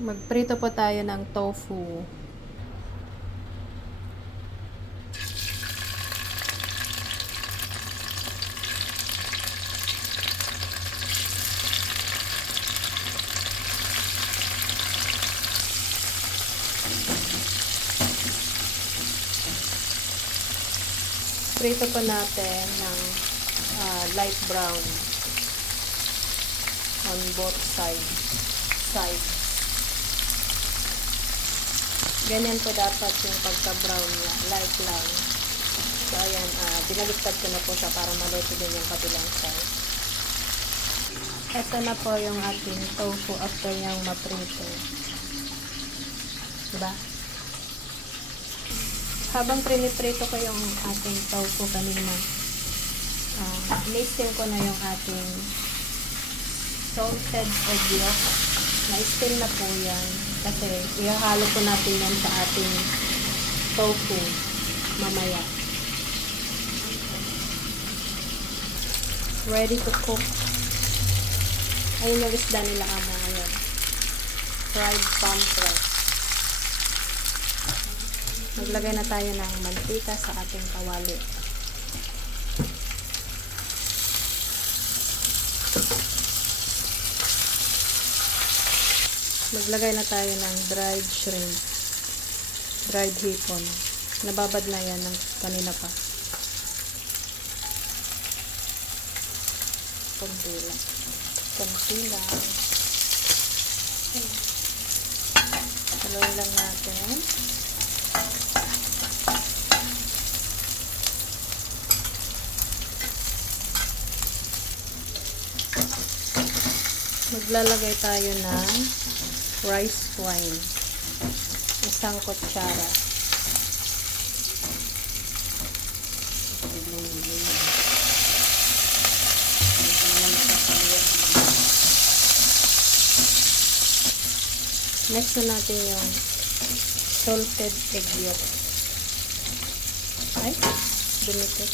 Magprito po tayo ng tofu. Prito po natin ng light brown on both sides. Ganyan po dapat yung pagka-brown niya, light lang. So ayan, binaliktad ko na po siya para maluto din yung kabilang side. Ito na po yung ating tofu after yung maprito. Diba? Habang priniprito ko yung ating tofu kanina, in-steam ko na yung ating salted egg yolk. Na-steam na po yan kasi ihahalo po natin yan sa ating tofu mamaya. Ready to cook. Ayun yung isda nila amo ngayon. Fried pomfret. Maglagay na tayo ng mantika sa ating kawali. Maglagay na tayo ng dried shrimp. Dried hipon. Nababad na yan ng kanina pa. Konti lang. Haluin lang natin. Maglalagay tayo ng rice wine. 1 kutsara. Next na natin yung salted egg yolk. Ay, dumikit.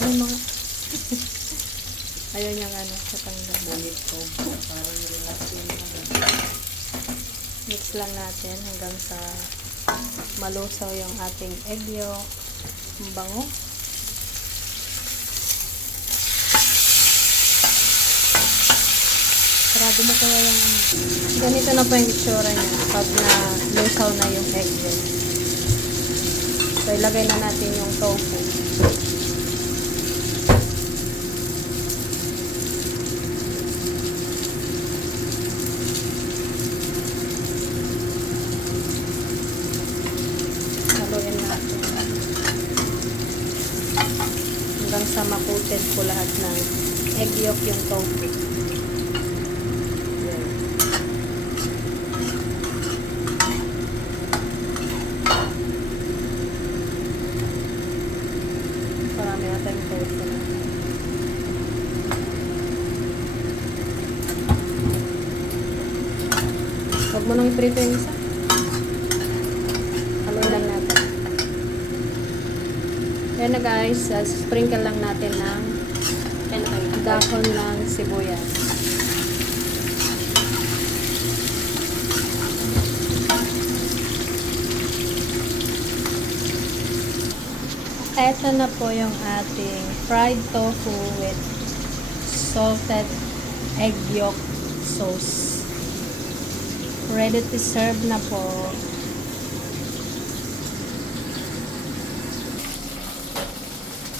Ano mga? Ayaw niyang katanggal. Mix lang natin hanggang sa malusaw yung ating egg yolk. Ang bango. Sarado mo kaya yung ganito na po yung itsura niya pag na-lusaw na yung egg yolk. So, ilagay na natin yung tofu. Haluin natin. Hanggang sa makuted po lahat ng egg yolk yung tofu. Marami natin tofu na. Huwag mo nang iprito yung isa. Haluin lang natin. Yan na guys, sprinkle lang natin ng dahon ng sibuyas. Ito na po yung ating fried tofu with salted egg yolk sauce. Ready to serve na po.